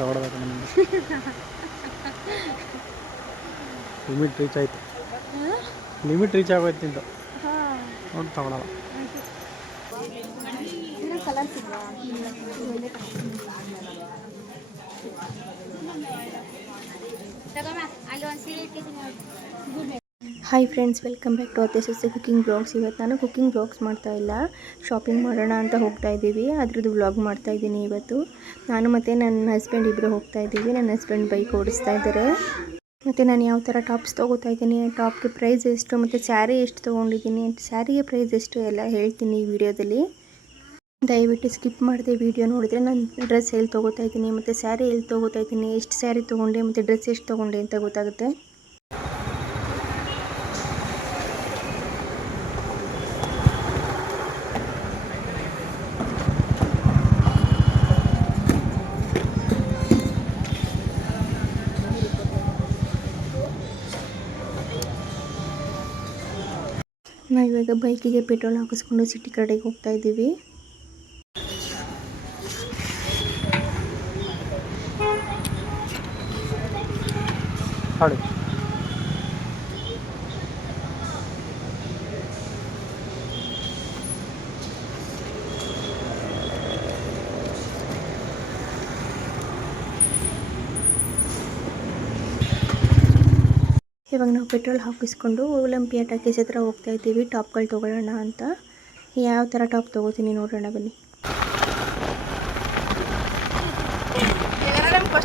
ತಗೊಳ್ಬೇಕು ನಮಗೆ. Limit reach ಆಯಿತು, ಲಿಮಿಟ್ ರೀಚ್ ಆಗೋಯ್ತು ನಿಂತು. ನೋಡಿ ತಗೊಳಲ್ಲ. Hi friends, welcome back to ಅತ್ತೆ ಸೊಸೆ ಕುಕಿಂಗ್ ಬ್ಲಾಗ್ಸ್. ಇವತ್ತು ನಾನು ಕುಕಿಂಗ್ ಬ್ಲಾಗ್ಸ್ ಮಾಡ್ತಾ ಇಲ್ಲ, ಶಾಪಿಂಗ್ ಮಾಡೋಣ ಅಂತ ಹೋಗ್ತಾ ಇದ್ದೀವಿ. ಅದ್ರದ್ದು ವ್ಲಾಗ್ ಮಾಡ್ತಾ ಇದ್ದೀನಿ. ಇವತ್ತು ನಾನು ಮತ್ತು ನನ್ನ ಹಸ್ಬೆಂಡ್ ಇಬ್ಬರು ಹೋಗ್ತಾ ಇದ್ದೀವಿ. ನನ್ನ ಹಸ್ಬೆಂಡ್ ಬೈಕ್ ಓಡಿಸ್ತಾ ಇದ್ದಾರೆ. ಮತ್ತು ನಾನು ಯಾವ ಥರ ಟಾಪ್ಸ್ ತೊಗೋತಾ ಇದ್ದೀನಿ, ಟಾಪ್ಗೆ ಪ್ರೈಸ್ ಎಷ್ಟು, ಮತ್ತು ಸ್ಯಾರಿ ಎಷ್ಟು ತೊಗೊಂಡಿದ್ದೀನಿ, ಸ್ಯಾರಿಗೆ ಪ್ರೈಸ್ ಎಷ್ಟು ಎಲ್ಲ ಹೇಳ್ತೀನಿ ಈ ವಿಡಿಯೋದಲ್ಲಿ. ದಯವಿಟ್ಟು ಸ್ಕಿಪ್ ಮಾಡಿದೆ ವಿಡಿಯೋ ನೋಡಿದರೆ ನಾನು ಡ್ರೆಸ್ ಎಲ್ಲಿ ತೊಗೋತಾ ಇದ್ದೀನಿ, ಮತ್ತು ಸ್ಯಾರಿ ಎಲ್ಲಿ ತೊಗೋತಾ ಇದ್ದೀನಿ, ಎಷ್ಟು ಸ್ಯಾರಿ ತೊಗೊಂಡೆ, ಮತ್ತು ಡ್ರೆಸ್ ಎಷ್ಟು ತೊಗೊಂಡೆ ಅಂತ ಗೊತ್ತಾಗುತ್ತೆ. ನಾವು ಇವಾಗ ಬೈಕಿಗೆ ಪೆಟ್ರೋಲ್ ಹಾಕಿಸ್ಕೊಂಡು ಸಿಟಿ ಕಡೆಗೆ ಹೋಗ್ತಾ ಇದ್ದೀವಿ. ಇವಾಗ ನಾವು ಪೆಟ್ರೋಲ್ ಹಾಕಿಸ್ಕೊಂಡು ಒಲಿಂಪಿಯಾ ಟಾಕೀಸ್ ಹತ್ರ ಹೋಗ್ತಾ ಇದ್ದೀವಿ ಟಾಪ್ಗಳು ತೊಗೊಳ್ಳೋಣ ಅಂತ. ಯಾವ ಥರ ಟಾಪ್ ತೊಗೋತೀನಿ ನೋಡೋಣ ಬನ್ನಿ.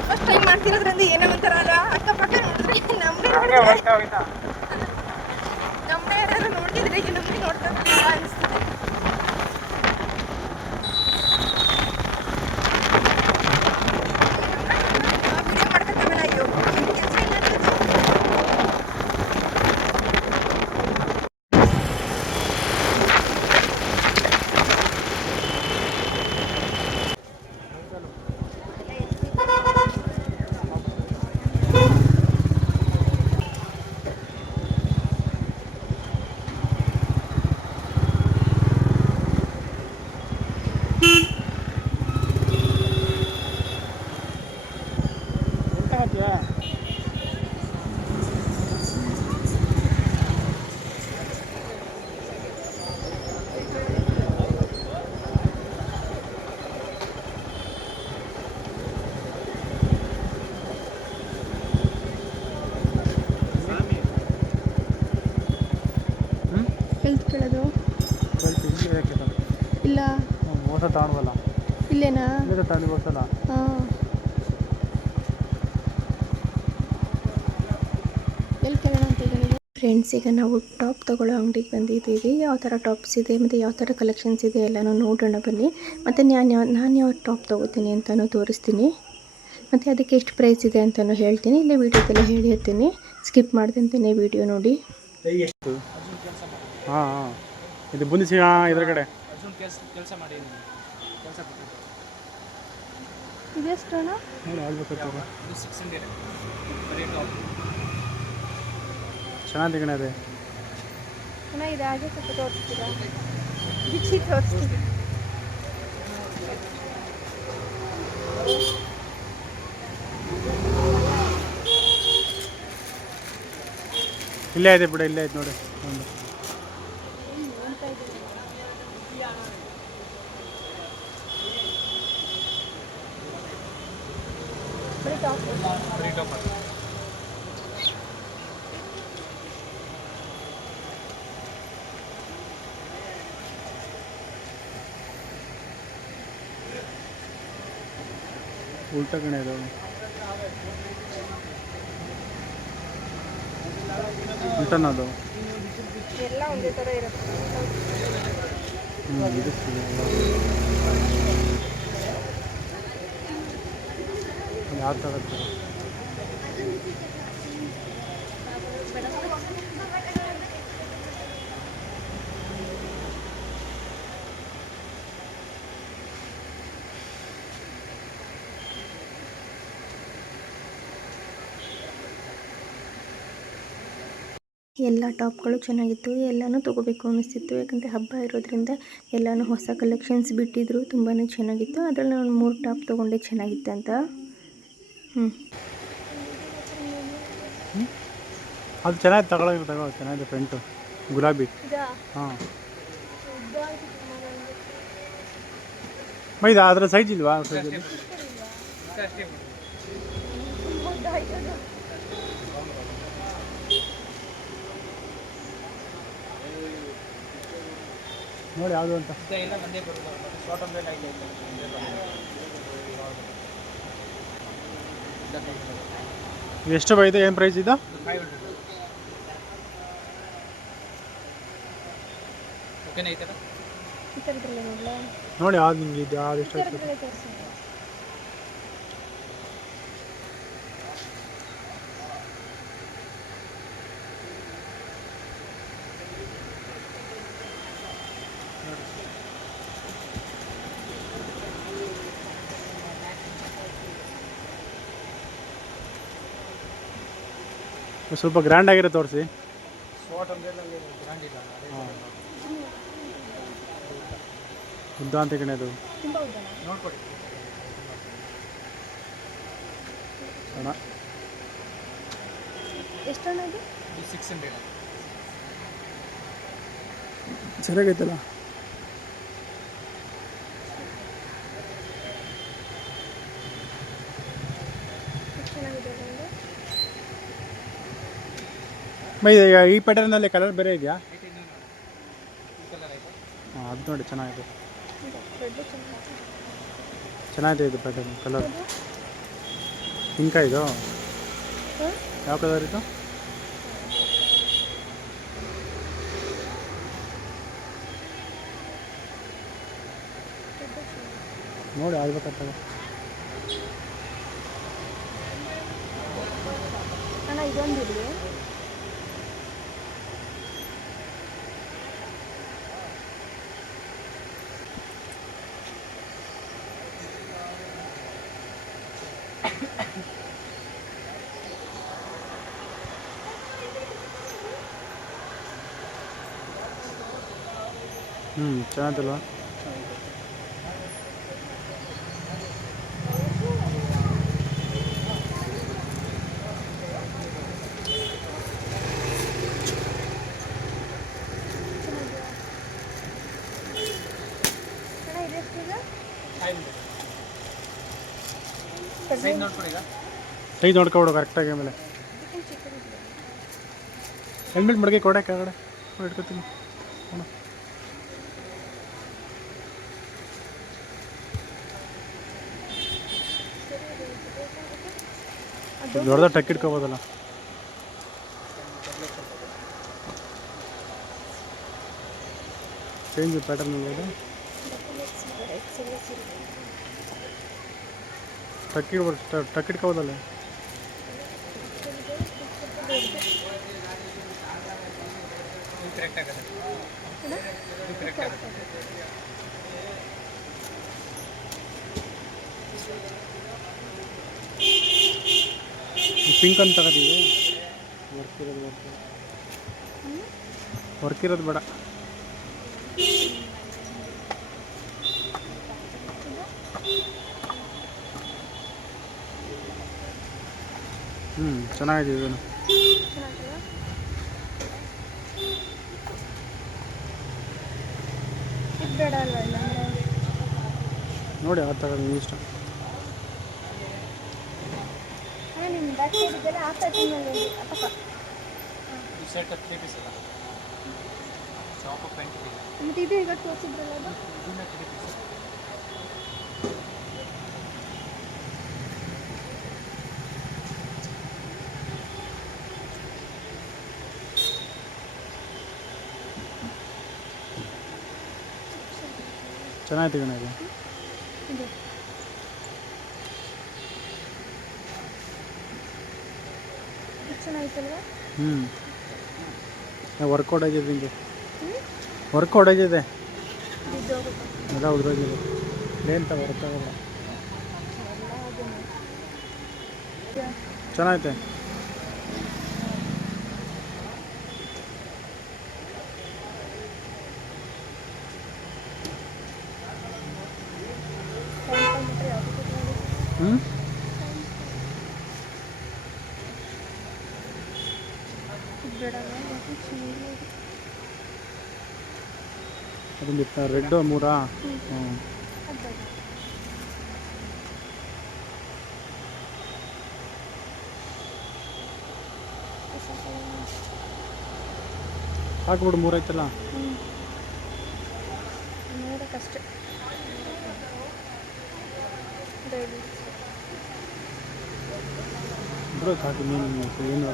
ಫಸ್ಟ್ ಟೈಮ್ ಮಾಡ್ತಿರೋದ್ರಿಂದ ಏನೋ ಒಂಥರ ಅಲ್ಲ, ಅಕ್ಕಪಕ್ಕ ನೋಡಿದ್ರೆ ನಮ್ಮನೇ ಯಾರಾದ್ರೂ ನೋಡ್ತಿದ್ರೆ ಈಗ ನಮ್ಮನೆ ನೋಡ್ತಾ ಅನಿಸ್ತದೆ. ಕೇಳೋದು ಇಲ್ಲ ಮೋಸ ತಗೊಳ್ವಲ್ಲ, ಇಲ್ಲೇನಾ ತಗೊಂಡು ಬರ್ತಲ್ಲ. ಹಾಂ, ಎಲ್ಲಿ ಕೇಳೋಣ ಅಂತ ಇದ್ದೀನಿ. ಫ್ರೆಂಡ್ಸ್, ಈಗ ನಾವು ಟಾಪ್ ತೊಗೊಳ್ಳೋ ಅಂಗಡಿಗೆ ಬಂದಿದ್ದೀವಿ. ಯಾವ ಥರ ಟಾಪ್ಸ್ ಇದೆ ಮತ್ತು ಯಾವ ಥರ ಕಲೆಕ್ಷನ್ಸ್ ಇದೆ ಎಲ್ಲನೂ ನೋಡೋಣ ಬನ್ನಿ. ಮತ್ತು ನಾನು ಯಾವ ಟಾಪ್ ತೊಗೋತೀನಿ ಅಂತಲೂ ತೋರಿಸ್ತೀನಿ, ಮತ್ತು ಅದಕ್ಕೆ ಎಷ್ಟು ಪ್ರೈಸ್ ಇದೆ ಅಂತಲೂ ಹೇಳ್ತೀನಿ. ಇಲ್ಲೇ ವೀಡಿಯೋದಲ್ಲೇ ಹೇಳಿರ್ತೀನಿ, ಸ್ಕಿಪ್ ಮಾಡ್ದಂತಲೇ ವೀಡಿಯೋ ನೋಡಿ. ಹಾಂ ಹಾಂ, ಇದು ಬುಂದಿಸಿ ಇದ್ರ ಕಡೆ ಕೆಲಸ ಮಾಡಿ ಇದೆಷ್ಟು ಅಣ್ಣ? ಚೆನ್ನಾಗಿ ಕಣೆ ಅದೇ ಅಣ್ಣ. ಇದು ಹಾಗೆ ಸ್ವಲ್ಪ ತೋರಿಸ್ತೀರಾ? ಬಿಚ್ಚಿ ತೋರಿಸ್ತೀವಿ. ಇಲ್ಲೇ ಇದೆ ಬಿಡ, ಇಲ್ಲೇ ಐತೆ ನೋಡಿ ಒಂದು. ಉಲ್ಟಾ ಕಣೆ ಅದು, ಉಲ್ಟನ ಅದು ಎಲ್ಲ ಒಂದೇ ಥರ ಇರುತ್ತೆ. ಯಾವ ತಗೋತೀರ? ಎಲ್ಲ ಟಾಪ್ಗಳು ಚೆನ್ನಾಗಿತ್ತು, ಎಲ್ಲನೂ ತೊಗೋಬೇಕು ಅನ್ನಿಸ್ತಿತ್ತು. ಯಾಕಂದರೆ ಹಬ್ಬ ಇರೋದ್ರಿಂದ ಎಲ್ಲನೂ ಹೊಸ ಕಲೆಕ್ಷನ್ಸ್ ಬಿಟ್ಟಿದ್ರು, ತುಂಬಾ ಚೆನ್ನಾಗಿತ್ತು. ಅದರಲ್ಲಿ ನಾನು 3 ಟಾಪ್ ತೊಗೊಂಡೆ ಚೆನ್ನಾಗಿತ್ತು ಅಂತ. ಹ್ಞೂ ಅದು ಚೆನ್ನಾಗಿ ತಗೊಳ್ಳೋ ಚೆನ್ನಾಗಿದೆ ಫ್ರಂಟು ಗುಲಾಬಿ. ಹಾಂ ಇದು ಅದರ ಸೈಜ್ ಇಲ್ವಾ ಸೈಜಲ್ಲಿ? ನೋಡಿ ಯಾವುದು ಅಂತ. ಎಷ್ಟು ಬೈದೆ? ಏನು ಪ್ರೈಸ್ ಇದು? ನೋಡಿ ಯಾವ್ದು ನಿಮಗೆ ಇದು ಯಾವ್ದು ಎಷ್ಟು ಆಯ್ತು? ಸ್ವಲ್ಪ ಗ್ರ್ಯಾಂಡ್ ಆಗಿರೋ ತೋರಿಸಿ. ಉದ್ದ ಅಂತ ಕಣೆ ಅದು. ಅಣ್ಣ ಚೆನ್ನಾಗೈತಲ್ಲ. ಈ ಪ್ಯಾಟರ್ನಲ್ಲಿ ಕಲರ್ ಬೇರೆ ಇದೆಯಾ? ಹಾಂ ಅದು ನೋಡಿ ಚೆನ್ನಾಗಿದೆ. ಚೆನ್ನಾಗಿದೆ ಇದು ಪ್ಯಾಟರ್ನ್. ಕಲರ್ ಪಿಂಕ ಇದು. ಯಾವ ಕಲರ್ ಇದು? ನೋಡಿ ಆಗ್ಬೇಕಂತ. ಇದೊಂದಿದೆ. ಚೆನ್ನಾಗಿಲ್ಲ. ಸೈಜ್ ನೋಡ್ಕೊಬಿಡು ಕರೆಕ್ಟಾಗಿ. ಆಮೇಲೆ ಹೆಲ್ಮೆಟ್ ಮಡಗಿ ಕೊಡೆ ಕೆಳಗಡೆ ಇಟ್ಕೊತೀನಿ. ದೊಡ್ಡದ ಟಕ್ ಇಟ್ಕೋಬೋದಲ್ಲ. ಚೇಂಜ್ ಪ್ಯಾಟರ್ನ್ ಇರ್ಬೋದು. ಟಕ್ ಇಟ್ಕೋಬೋದಲ್ಲ. ಪಿಂಕ್ ಅಂತ ತಗೋತೀವಿ. ವರ್ಕ್ ಇರೋದು ಬೇಡ. ಚೆನ್ನಾಗಿದೆ ಇದನ್ನು. ನೋಡಿ ಆ ತಗೊಳ್ಳಿ ನೀವು ಇಷ್ಟ. ಚೆನ್ನಾಗಿದೆ ಕಣ ಇದು. ವರ್ಕ್ ಹೊಡೋಗಿದೆ ನಿಮಗೆ. ವರ್ಕ್ ಹೊಡೋಗಿದೆ ಎಲ್ಲ ಉದ್ರೋಗಿದೆ. ಏನು ವರ್ಕ್ ಆಗಲ್ಲ. ಚೆನ್ನಾಗೈತೆ. ಅದೊಂದು ರೆಡ್ ಮೂರಾ. ಹ್ಞೂ ಹಾಕ್ಬಿಡು, 3 ಐತಲ್ಲ. ನೋಡೋಕ್ಕಷ್ಟೇ ಬಿಡು ಸಾಕು, ನೀನು ಏನು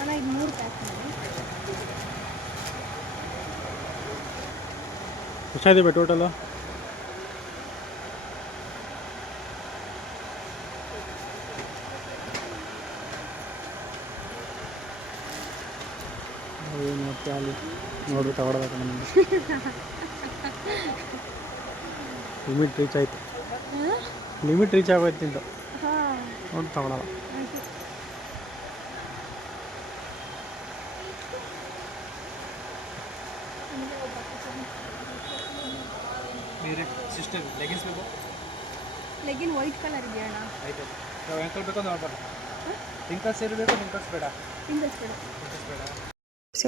ಅಣ್ಣ ಇದು 3 ಪ್ಯಾಕ್ ಎಷ್ಟಾಗಿದೆ ಟೋಟಲು? ಏನು ಮತ್ತೆ ಅಲ್ಲಿ ನೋಡ್ರಿ ತಗೊಳ್ಬೇಕು ನಮಗೆ. ಲಿಮಿಟ್ ರೀಚ್ ಆಯಿತು. ಲಿಮಿಟ್ ರೀಚ್ ಆಗೋಯ್ತು ನಿಂದು. ನೋಡಿ ತಗೊಳಲ್ಲ. ಸಿಸ್ಟರ್ ಲೆಗಿನ್ಸ್ ಬೇಕು. ಲೆಗಿನ್ ವೈಟ್ ಕಲರ್ ಇದೆಯಾ ಅಣ್ಣ? ಆಯ್ತು. ನಾವು ಎಂಕಲ್ ಬೇಕು ನೋಡ್ಬಾರ. ರಿಂಕಲ್ಸ್ ಇರಬೇಕು, ರಿಂಕಲ್ಸ್ ಬೇಡ. ರಿಂಕಲ್ಸ್ ಬೇಡ.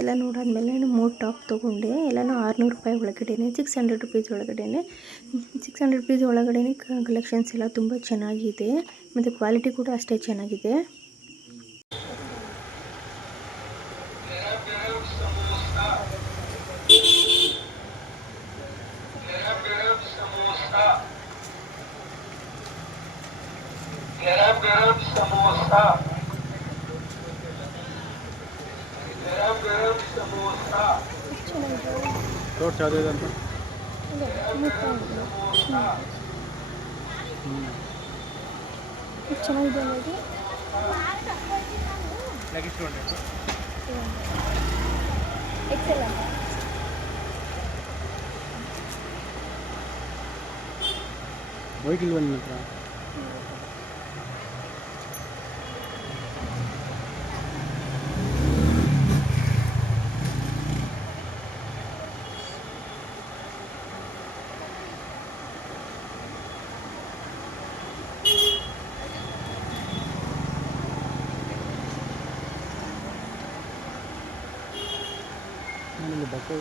ಎಲ್ಲ ನೋಡಾದ್ಮೇಲೆ ನಾನು 3 ಟಾಪ್ ತೊಗೊಂಡೆ. ಎಲ್ಲನೂ 600 ರೂಪಾಯಿ ಒಳಗಡೆನೆ, 600 ರುಪೀಸ್ ಒಳಗಡೆನೆ. 600 ರುಪೀಸ್ ಒಳಗಡೆನೆ ಕಲೆಕ್ಷನ್ಸ್ ಎಲ್ಲ ತುಂಬ ಚೆನ್ನಾಗಿದೆ ಮತ್ತು ಕ್ವಾಲಿಟಿ ಕೂಡ ಅಷ್ಟೇ ಚೆನ್ನಾಗಿದೆ. ರೋಡ್ ಚಾರ್ಜ್ ಅಂತ ಚೆನ್ನಾಗಿದೆ ನೋಡಿ. ಎಕ್ಸೆಲ್ ಅಂತ ವೈಟ್ ಇಲ್ವ ನಿಮ್ಮ ಹತ್ರ? ಬಟ್ಟೆ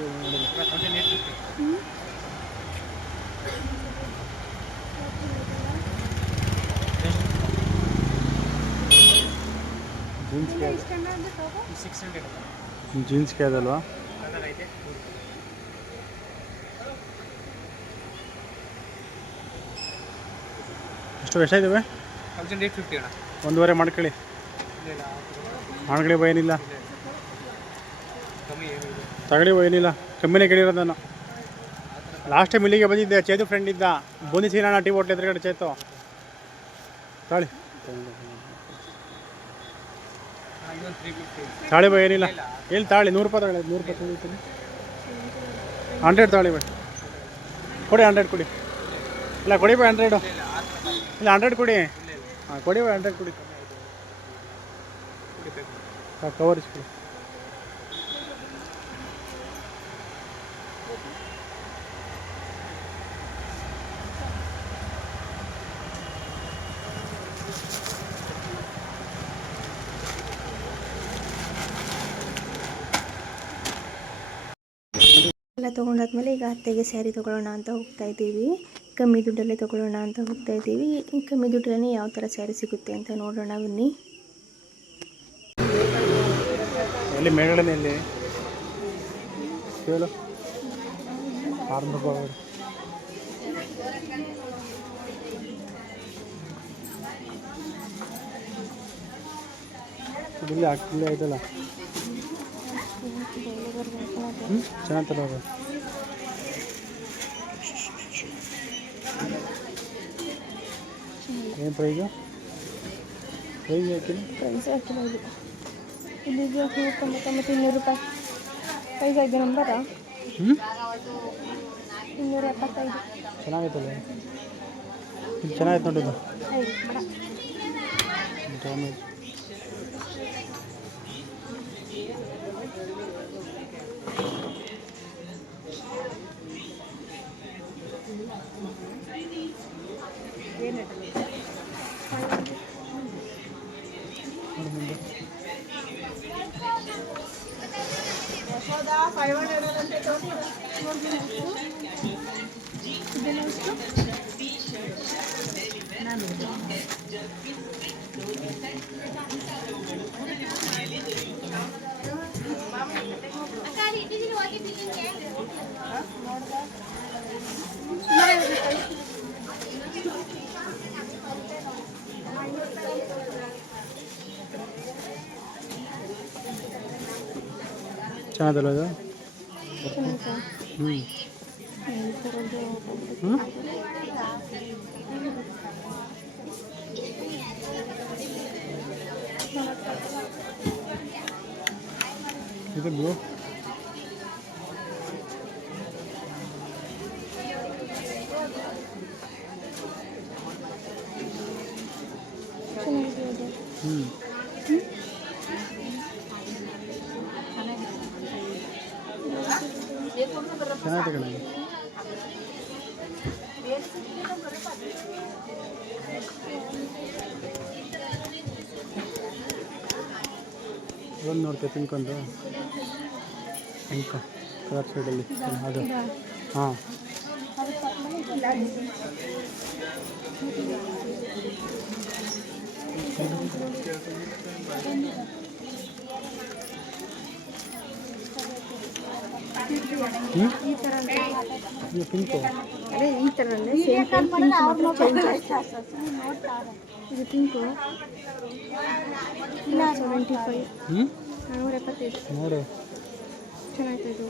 ಜೀನ್ಸ್ಗೆ ಅದಲ್ವಾ? ಎಷ್ಟಾಗಿದ್ದಾವೆ? 1850 ಅಣ್ಣ. 1.5 ಮಾಡ್ಕೊಳ್ಳಿ. ಏನಿಲ್ಲ ತಗಡಿ ಏನಿಲ್ಲ, ಕಮ್ಮಿನೇ ಕೇಳಿರೋದು ನಾನು. ಲಾಸ್ಟ್ ಟೈಮ್ ಇಲ್ಲಿಗೆ ಬಂದಿದ್ದೆ, ಚೇತು ಫ್ರೆಂಡ್ ಇದ್ದ, ಬೂಂದಿ ಸೀನಣ್ಣ ಟೀ ಹೋಟ್ಲ್ ಎದುರುಗಡೆ ಚೇತು ತಾಳಿ ತಾಳಿ ಬೈ ಏನಿಲ್ಲ, ಎಲ್ಲಿ ತಾಳಿ 100 ರೂಪಾಯಿ ತಗೊಳ್ಳಿ. 100 ರೂಪಾಯಿ ತೊಗೊಳ್ತೀನಿ. 100 ತಾಳಿ ಬೈ ಕೊಡಿ. 100 ಕೊಡಿ. ಇಲ್ಲ ಕೊಡಿ ಬೈ 100. ಇಲ್ಲ 100 ಕೊಡಿ. ಹಾಂ ಕೊಡಿ ಬೈ 100 ಕೊಡಿ. ಕವರ್ ಇಸ್ಕೊಡಿ. ಎಲ್ಲ ತೊಗೊಂಡಾದ್ಮೇಲೆ ಈಗ ಅತ್ತೆಗೆ ಸ್ಯಾರಿ ತೊಗೊಳ್ಳೋಣ ಅಂತ ಹೋಗ್ತಾ ಇದ್ದೀವಿ. ಕಮ್ಮಿ ದುಡ್ಡಲ್ಲೇ ತೊಗೊಳ್ಳೋಣ ಅಂತ ಹೋಗ್ತಾ ಇದ್ದೀವಿ. ಕಮ್ಮಿ ದುಡ್ಡಲ್ಲೇ ಯಾವ ಥರ ಸ್ಯಾರಿ ಸಿಗುತ್ತೆ ಅಂತ ನೋಡೋಣ ಬನ್ನಿ. ಎಲ್ಲಿ ಮೇಲ್ಗಡೆ ಎಲ್ಲಿ ಕೇಳು 600 ರೂಪಾಯಿ. ಇಲ್ಲಿ ಆಗ್ತಿಲ್ಲ ಆಯ್ತಲ್ಲ. ಚೆನ್ನಾಗಿ ತರೋದು. ಏನು ಪ್ರೈಸು? ಪ್ರೈಸ್ ಹಾಕಿಲ್ಲ ಇದು. ಇಲ್ಲಿಗೆ 199 ರೂಪಾಯಿ. ಪ್ರೈಸ್ ಆಗಿದೆ ನಂಬರ 275. ಚೆನ್ನಾಗೈತಲ್ಲ, ಇದು ಚೆನ್ನಾಗೈತೆ ನೋಡಿದ್ದು. ಡ್ಯಾಮೇಜ್ ಚೆನ್ನಾಗಲ್ಲ ಅದು? ಹ್ಞೂ ಹ್ಞೂ ಇದು ಬ್ಲೂ ಹ್ಞೂ ಚೆನ್ನಾಗಿದೆ ಕಣೆ. ಒಂದು ನೋಡ್ತೀವಿ ಪಿಂಕೊಂದು ಪಿಂಕ್ ಕಲರ್ ಶೇಡಲ್ಲಿ ಅದು ಹಾಂ ಈ ಥರ ಇದು ಪಿಂಕು ಅದೇ ಈ ಥರನೇ ಸೇಮ್ ಪಿಂಕ್ ಚೇಂಜ್ ಇದು ಪಿಂಕು ಇಲ್ಲ 75 ಹ್ಞೂ 475 ನೋಡು ಚೆನ್ನಾಗಿದೆ ಇದು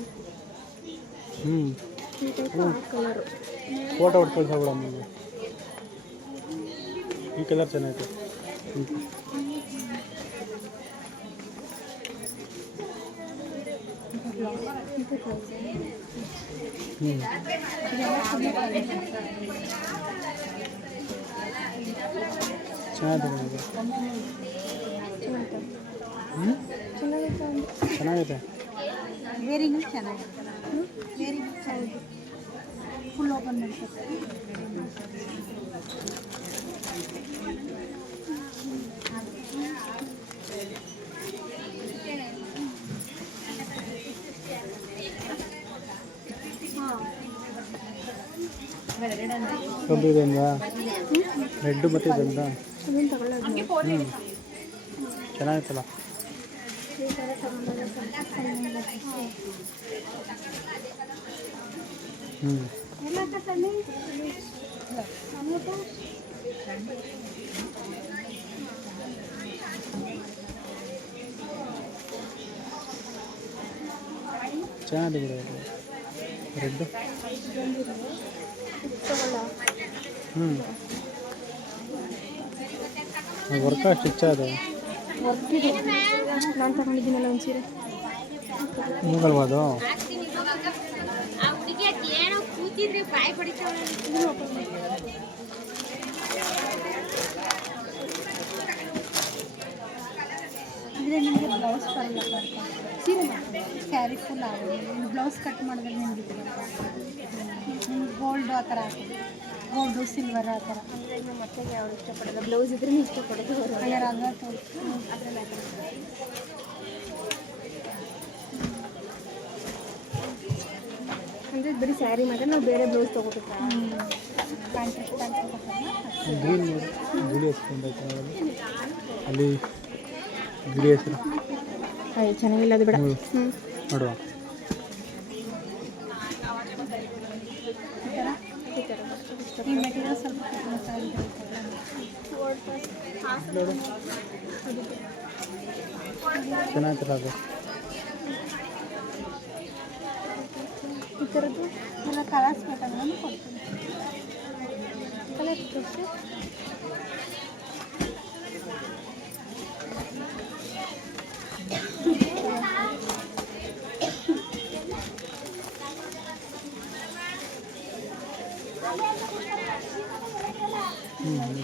ಹ್ಞೂ ಈ ಟೈಪ್ ಕಲರು ಫೋಟೋ ಹೊಟ್ಟು ಕಳ್ಸೋಬಿಡ ನಿಮಗೆ ಈ ಕಲರ್ ಚೆನ್ನಾಗಿದೆ ಪಿಂಕ್ ಹ್ಞೂ ಚೆನ್ನಾಗಿದೆ ಹ್ಞೂ ಚೆನ್ನಾಗಿದೆ ವೇರಿಂಗ್ ಚೆನ್ನಾಗಿದೆ ವೇರಿಂಗ್ ಚೆನ್ನಾಗಿದೆ ಫುಲ್ ಓಪನ್ ಮಾಡ್ತಾರೆ ಒಂದು ಇದೊಂದ ರೆಡ್ ಮತ್ತು ಇದೊಂದ ಅದನ್ನು ತಗೊಳ್ಳೋದು ಹ್ಞೂ ಚೆನ್ನಾಗಿತ್ತಲ್ಲ ಹ್ಞೂ ಚೆನ್ನಾಗಿದೆ ಬಿಡು ರೆಡ್ ಹ್ಞೂ ವರ್ಕ ಸ್ಟಿಚ್ ಅದು ವರ್ಕಿದೆ ನಾನು ತಗೊಂಡಿದ್ದೀನಲ್ಲ ಒಂದು ಸೀರೆ ಮೂಗಲ್ವಾ ಅದು ಅಂದರೆ ನಿಮಗೆ ಬ್ಲೌಸ್ ಬರಲ್ಲ ಸೀರೆ ಸ್ಯಾರಿ ಫುಲ್ ಆಗಿದೆ ಬ್ಲೌಸ್ ಕಟ್ ಮಾಡಿದ್ರೆ ನಿಮಗೆ ನಿಮ್ಗೆ ಗೋಲ್ಡು ಆ ಥರ ಹಾಕೋದು ಗೋಲ್ಡು ಸಿಲ್ವರ್ ಆ ಥರ ಅಂದರೆ ನಿಮ್ಮ ಮತ್ತೆಗೆ ಅವ್ರು ಇಷ್ಟಪಡೋದು ಬ್ಲೌಸ್ ಇದ್ರೂ ಇಷ್ಟಪಡೋದು ಕಲರ್ ಅದ ಅದರಲ್ಲಿ ಅಂದರೆ ಬರೀ ಸ್ಯಾರಿ ಮಾತ್ರ ನಾವು ಬೇರೆ ಬ್ಲೌಸ್ ತೊಗೋಬೇಕು ಗ್ರೀನ್ ಗಿಳಿ ಹೆಸ್ಕೊಂಡೈತೆ ಅಲ್ಲಿ ಗಿಳಿ ಹೆಸರು ಅಯ್ಯ ಚೆನ್ನಾಗಿಲ್ಲ ಅದು ಬೇಡ ಹ್ಞೂ ನೋಡುವ ಈ ಮೆಟೀರಿಯಲ್ ಸ್ವಲ್ಪ ಚೆನ್ನಾಗಿಲ್ಲ ಅದು ಈ ಥರದ್ದು ಎಲ್ಲ ಕಲರ್ಸ್ ಬೇಕಂದ್ರೆ ಕೊಡ್ತೀನಿ ಕಲರ್ ಎಷ್ಟು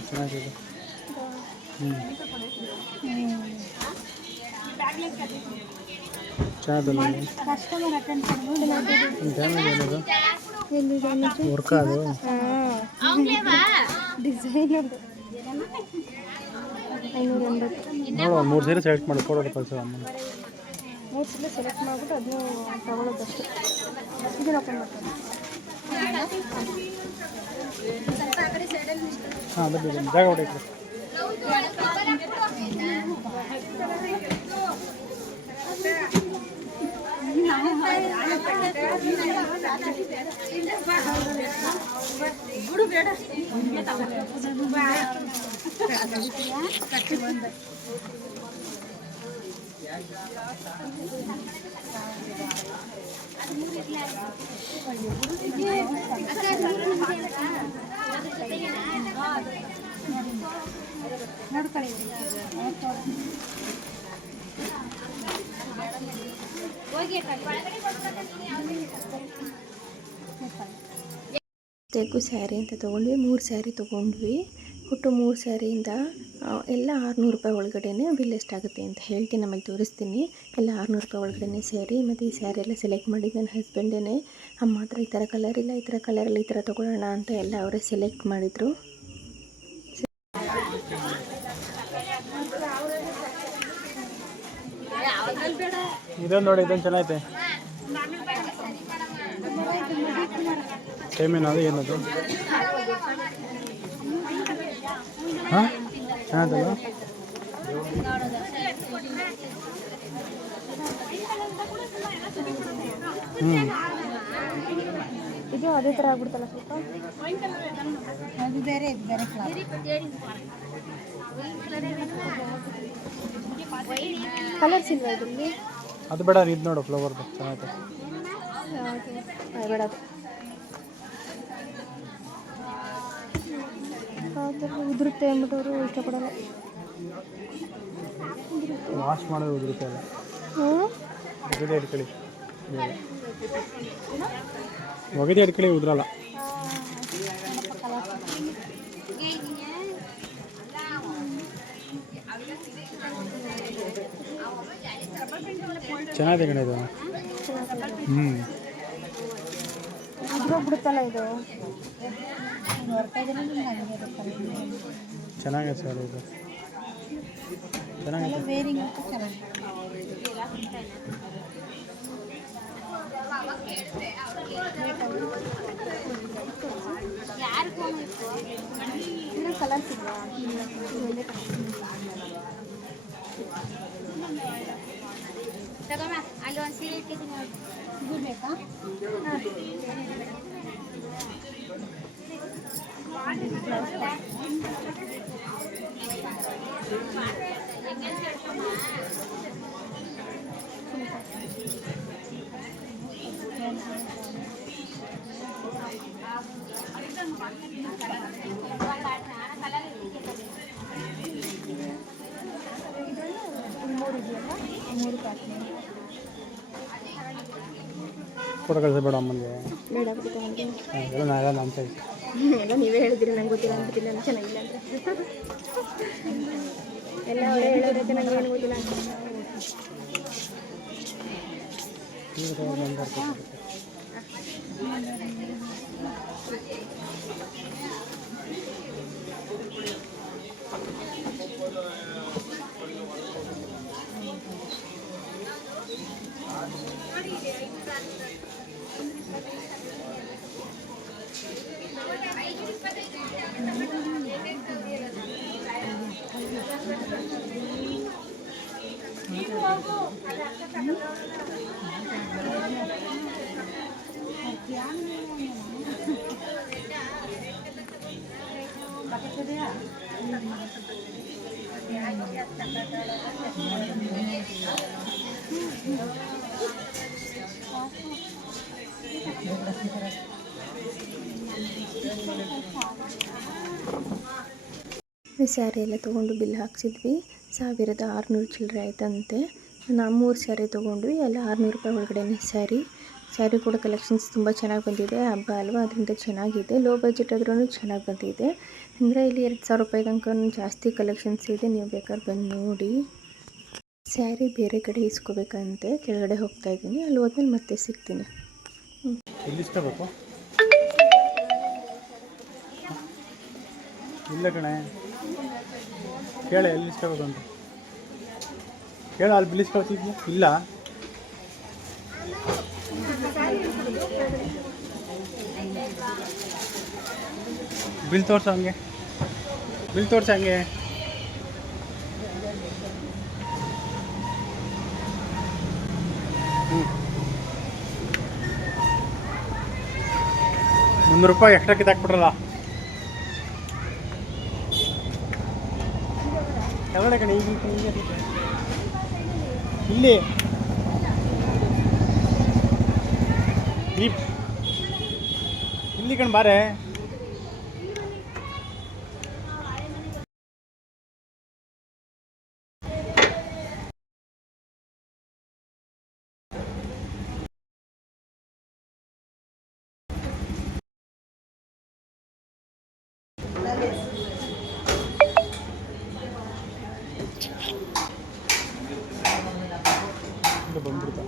ಚೆನ್ನಾಗಿದೆ ಚೆನ್ನಾಗಿದೆ ಕಸ್ಟಮರ್ ಅಟೆಂಡ್ ಡ್ಯಾಮೇಜ್ ಏನದು ಎಲ್ಲಿದೆ ವರ್ಕ ಅದು ಡಿಸೈನ್ ಅದು 580. ನೋಡು 3 ಸೀರೆ ಸೆಲೆಕ್ಟ್ ಮಾಡಿ ಫೋಟೋ ಕಳಿಸು ಅಮ್ಮ. 3 ಸೀರೆ ಸೆಲೆಕ್ಟ್ ಮಾಡಿಬಿಟ್ಟು ಅದನ್ನು ತಗೊಳ್ಳೋದಷ್ಟು. ಇದನ್ನು ಓಪನ್ ಮಾಡ್ತಾರೆ. ಹಾಂ ಅದು ಜಾಗ ಹೊಡೆಯಿತು. ತೆಗು ಸ್ಯಾರಿ ಅಂತ ತೊಗೊಂಡ್ವಿ. 3 ಸ್ಯಾರಿ ತೊಗೊಂಡ್ವಿ. ಒಟ್ಟು 3 ಸ್ಯಾರಿಯಿಂದ ಎಲ್ಲ 600 ರೂಪಾಯಿ ಒಳಗಡೆನೇ ಬಿಲ್ ಎಷ್ಟಾಗುತ್ತೆ ಅಂತ ಹೇಳ್ತೀನಿ. ಆಮೇಲೆ ತೋರಿಸ್ತೀನಿ. ಎಲ್ಲ 600 ರೂಪಾಯಿ ಒಳಗಡೆ ಸ್ಯಾರಿ. ಮತ್ತು ಈ ಸ್ಯಾರಿ ಎಲ್ಲ ಸೆಲೆಕ್ಟ್ ಮಾಡಿದ್ದು ನನ್ನ ಹಸ್ಬೆಂಡೇ. ಅಮ್ಮ ಹತ್ರ ಈ ಥರ ಕಲರ್ ಇಲ್ಲ, ಈ ಥರ ಕಲರಲ್ಲಿ ಈ ಥರ ತೊಗೊಳ್ಳೋಣ ಅಂತ ಎಲ್ಲ ಅವರೇ ಸೆಲೆಕ್ಟ್ ಮಾಡಿದರು. ಇದೊಂದು ನೋಡಿ, ಇದೊಂದು ಚೆನ್ನಾಗೈತೆ. ಟೈಮೇನು ಅದು ಏನದು? ಹಾಂ ಚೆನ್ನಾಗಲ್ಲ. ಇದು ಅದೇ ಥರ ಆಗ್ಬಿಡ್ತಲ್ಲ ಸ್ವಲ್ಪ. ಅದು ಬೇರೆ ಬೇರೆ ಕಲರ್ಸ್ ಇಲ್ವಾ ಇದರಲ್ಲಿ? ಅದು ಬೇಡ, ಇದು ನೋಡು ಫ್ಲವರ್ದು ಚೆನ್ನಾಗೈತೆ. ಬೇಡ ಅದು ಉದುರುತ್ತೆ ಅಂದ್ಬಿಟ್ಟವರು ಇಷ್ಟಪಡಲ್ಲ. ವಾಶ್ ಮಾಡೋದು ಉದುರುತ್ತೆ ಅಲ್ಲ. ಒಗದೇ ಇಟ್ಕೊಳ್ಳಿ, ಒಗದೇ ಇಟ್ಕೊಳ್ಳಿ, ಉದುರಲ್ಲ. ಚೆನ್ನಾಗಿದೆ ಕಣೆ ಇದು. ಬಿಡುತ್ತಲ್ಲ ಇದು. ಚೆನ್ನಾಗಿದೆ ಸರ್, ಇದು ಚೆನ್ನಾಗಿದೆ. ಕಲರ್ಸ್ ಇಲ್ವಾ? ಅಲ್ಲಿ ಒಂದು ಸೀರೆ ಇಟ್ಟಿದ್ದೀನಿ, ಇದು ಬೇಕಾ? ಫೋಟೋ ಕಳಿಸಬೇಡ ಅಮ್ಮನಿಗೆ. ಬೇಡ ಬಿಟ್ಟು ನನಗೆ ಎಲ್ಲ ನಾಳೆಲ್ಲ ಅಂತ ಎಲ್ಲ ನೀವೇ ಹೇಳಿದ್ರಿ, ನಂಗೆ ಗೊತ್ತಿಲ್ಲ ಅಂದ್ಬಿಟ್ಟಿಲ್ಲ. ನಾನು ಚೆನ್ನಾಗಿಲ್ಲ ಅಂದರೆ ಎಲ್ಲ ಅವರೇ ಹೇಳೋದೈತೆ, ನನಗೆ ಏನು ಗೊತ್ತಿಲ್ಲ. ಸ್ಯಾರಿ ಎಲ್ಲ ತೊಗೊಂಡು ಬಿಲ್ ಹಾಕ್ಸಿದ್ವಿ. 1600 ಚಿಲ್ಲರೆ ಆಯ್ತಂತೆ. ನಾವು 3 ಸ್ಯಾರಿ ತೊಗೊಂಡ್ವಿ. ಎಲ್ಲ 600 ರೂಪಾಯಿ ಒಳಗಡೆ ಸ್ಯಾರಿ ಕೂಡ ಕಲೆಕ್ಷನ್ಸ್ ತುಂಬ ಚೆನ್ನಾಗಿ ಬಂದಿದೆ. ಹಬ್ಬ ಅಲ್ವಾ, ಅದರಿಂದ ಚೆನ್ನಾಗಿದೆ. ಲೋ ಬಜೆಟ್ ಆದ್ರೂ ಚೆನ್ನಾಗಿ ಬಂದಿದೆ. ಅಂದರೆ ಇಲ್ಲಿ 2000 ರೂಪಾಯಿ ತನಕ ಜಾಸ್ತಿ ಕಲೆಕ್ಷನ್ಸ್ ಇದೆ. ನೀವು ಬೇಕಾದ್ರೆ ಬಂದು ನೋಡಿ. ಸ್ಯಾರಿ ಬೇರೆ ಕಡೆ ಇಸ್ಕೋಬೇಕಂತೆ, ಕೆಳಗಡೆ ಹೋಗ್ತಾ ಇದ್ದೀನಿ. ಅಲ್ಲಿ ಹೋದ್ಮೇಲೆ ಮತ್ತೆ ಸಿಗ್ತೀನಿ. ಎಲ್ಲಿ ಇಸ್ಕೋಬೇಕು? ಇಲ್ಲ ಕಣೆ, ಕೇಳೆ ಎಲ್ಲಿ ಇಸ್ಕೋಬೇಕು ಅಂತ ಕೇಳ. ಅಲ್ಲಿ ಬಿಲ್ ಇಸ್ಕೊಳ್ತಿದ್ಯಾ? ಇಲ್ಲ, ಬಿಲ್ ತೋರ್ಸ ಹಂಗೆ, ಬಿಲ್ ತೋರ್ಸ ಹಂಗೆ. ಹ್ಞೂ, 300 ರೂಪಾಯಿ ಎಕ್ಸ್ಟ್ರಾ ಕಿತ್ತಾಕ್ಬಿಟ್ರಲ್ಲ. ಕೆಳಗಡೆ ಕಣೆ, ಈಗ ಇಲ್ಲಿ ಇಲ್ಲಿ ಕಣ್ ಬಾರೆ. ಬಂದ್ಬಿಡ್ತಾ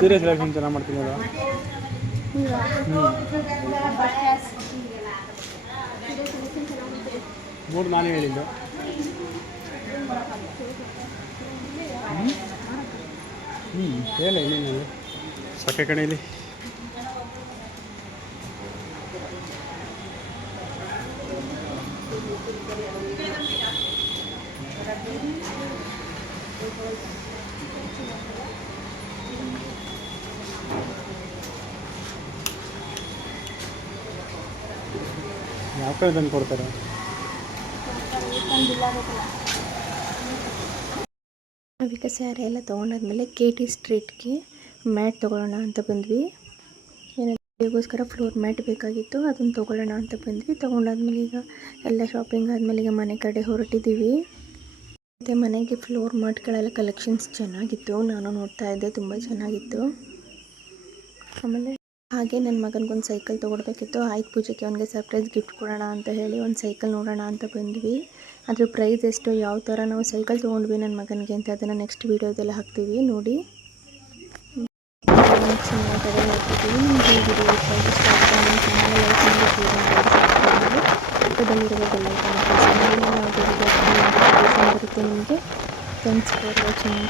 ಸೀರಿಯಸ್ ಸೆಲೆಕ್ಷನ್ ಚೆನ್ನಾಗಿ ಮಾಡ್ತೀನಿ ಅಲ್ಲ. ಮೂರು ನಾನೇ ಹೇಳಿದ್ದು. ಹೇಳ ಇನ್ನೇನು ಸಕ್ಕೆ ಕಣೆಯಲ್ಲಿ. ಯಾವ ಕಡೆ ತಂದು ಕೊಡ್ತಾರೆ? ನಾವೀಗ ಸ್ಯಾರಿ ಎಲ್ಲ ತೊಗೊಂಡಾದ್ಮೇಲೆ KT ಸ್ಟ್ರೀಟ್ಗೆ ಮ್ಯಾಟ್ ತೊಗೊಳ್ಳೋಣ ಅಂತ ಬಂದ್ವಿ. ಏನಾಗೋಸ್ಕರ ಫ್ಲೋರ್ ಮ್ಯಾಟ್ ಬೇಕಾಗಿತ್ತು, ಅದನ್ನು ತೊಗೊಳ್ಳೋಣ ಅಂತ ಬಂದ್ವಿ. ತೊಗೊಂಡಾದ್ಮೇಲೆ ಈಗ ಎಲ್ಲ ಶಾಪಿಂಗ್ ಆದಮೇಲೆ ಈಗ ಮನೆ ಕಡೆ ಹೊರಟಿದ್ದೀವಿ. ಮತ್ತು ಮನೆಗೆ ಫ್ಲೋರ್ ಮ್ಯಾಟ್ಗಳೆಲ್ಲ ಕಲೆಕ್ಷನ್ಸ್ ಚೆನ್ನಾಗಿತ್ತು, ನಾನು ನೋಡ್ತಾ ಇದ್ದೆ, ತುಂಬ ಚೆನ್ನಾಗಿತ್ತು. ಆಮೇಲೆ ಹಾಗೆ ನನ್ನ ಮಗನಿಗೊಂದು ಸೈಕಲ್ ತೊಗೊಳ್ಬೇಕಿತ್ತು. ಆಯ್ತು ಪೂಜೆಗೆ ಅವನಿಗೆ ಸರ್ಪ್ರೈಸ್ ಗಿಫ್ಟ್ ಕೊಡೋಣ ಅಂತ ಹೇಳಿ ಒಂದು ಸೈಕಲ್ ನೋಡೋಣ ಅಂತ ಬಂದ್ವಿ. ಅದ್ರ ಪ್ರೈಸ್ ಎಷ್ಟು, ಯಾವ ಥರ ನಾವು ಸೈಕಲ್ ತೊಗೊಂಡ್ವಿ ನನ್ನ ಮಗನಿಗೆ ಅಂತ ಅದನ್ನು ನೆಕ್ಸ್ಟ್ ವೀಡಿಯೋದೆಲ್ಲ ಹಾಕ್ತೀವಿ ನೋಡಿ. ನೆಕ್ಸ್ಟ್ ಮನೆ ಕಡೆ ಹೋಗ್ತಿದ್ದೀವಿ. ನಿಮಗೆ ಈ ವಿಡಿಯೋ ಇಷ್ಟ ಆದರೆ ನಮ್ಮ ಚಾನಲ್ ಲೈಕ್ ಮಾಡಿ, ಶೇರ್ ಮಾಡಿ, ಪಕ್ಕದಲ್ಲಿರುವ ಬೆಲ್ ಐಕಾನ್ ಪ್ರೆಸ್ ಮಾಡಿ. ಯಾವುದೇ ವಿಡಿಯೋ ಬರುತ್ತೆ ನಿಮಗೆ. Thanks for watching.